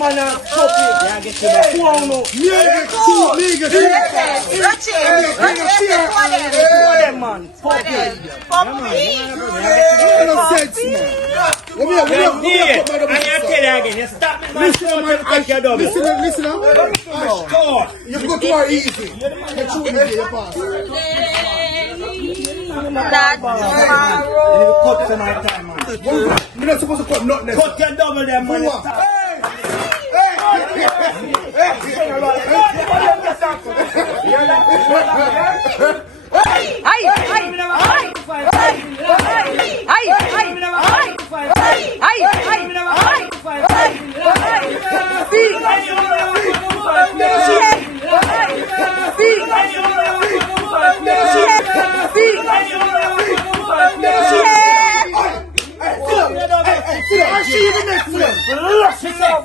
man a puppy. Yeah, get to that. Who are you? Nigga, Man. Puppy. No sense, man. Let me put my double. Again, you stop me by Listen now. You go to our easy. Get through the day, you pass. That's tomorrow. Cut tonight time, man. You're not supposed to cut nothing. Cut your double them, man.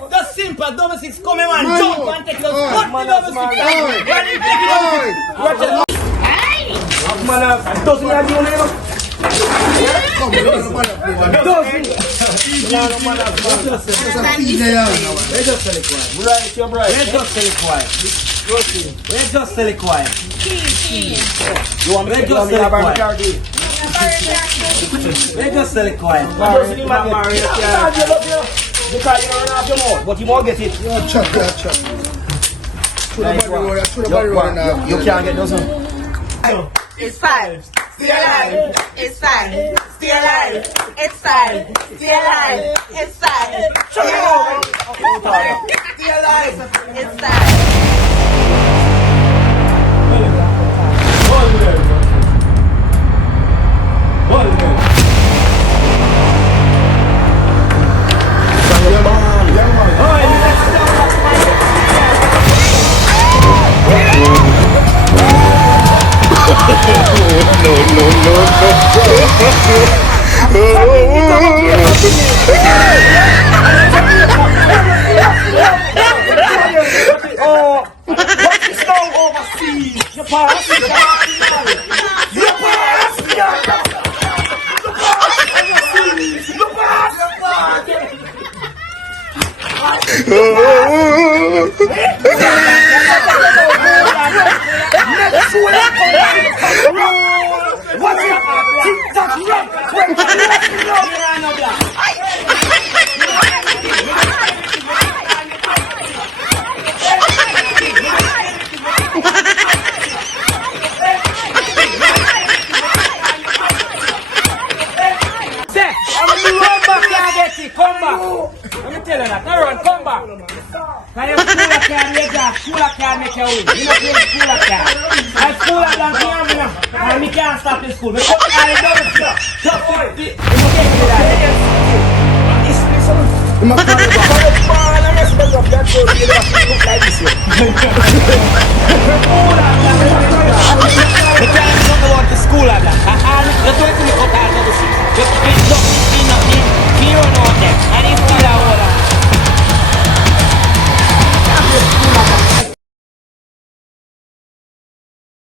That's simple, double six, come on, jump and take those cut the double six. Man, doesn't have your name. You want me to just sell it quiet? Let's just sell it quiet. Because you don't have your mouth, but you won't get it. Chop. You can't get those. It's fine. Stay alive. It's fine. Stay alive. It's fine. Stay alive. It's fine. Stay alive. Stay alive. It's fine. Come back. Let me tell you that. Aaron, come back. Can you cooler can make you win? You know play cooler can. I cooler than me now. And we can't stop the school. Because I don't stop. Stop it. You can't do that.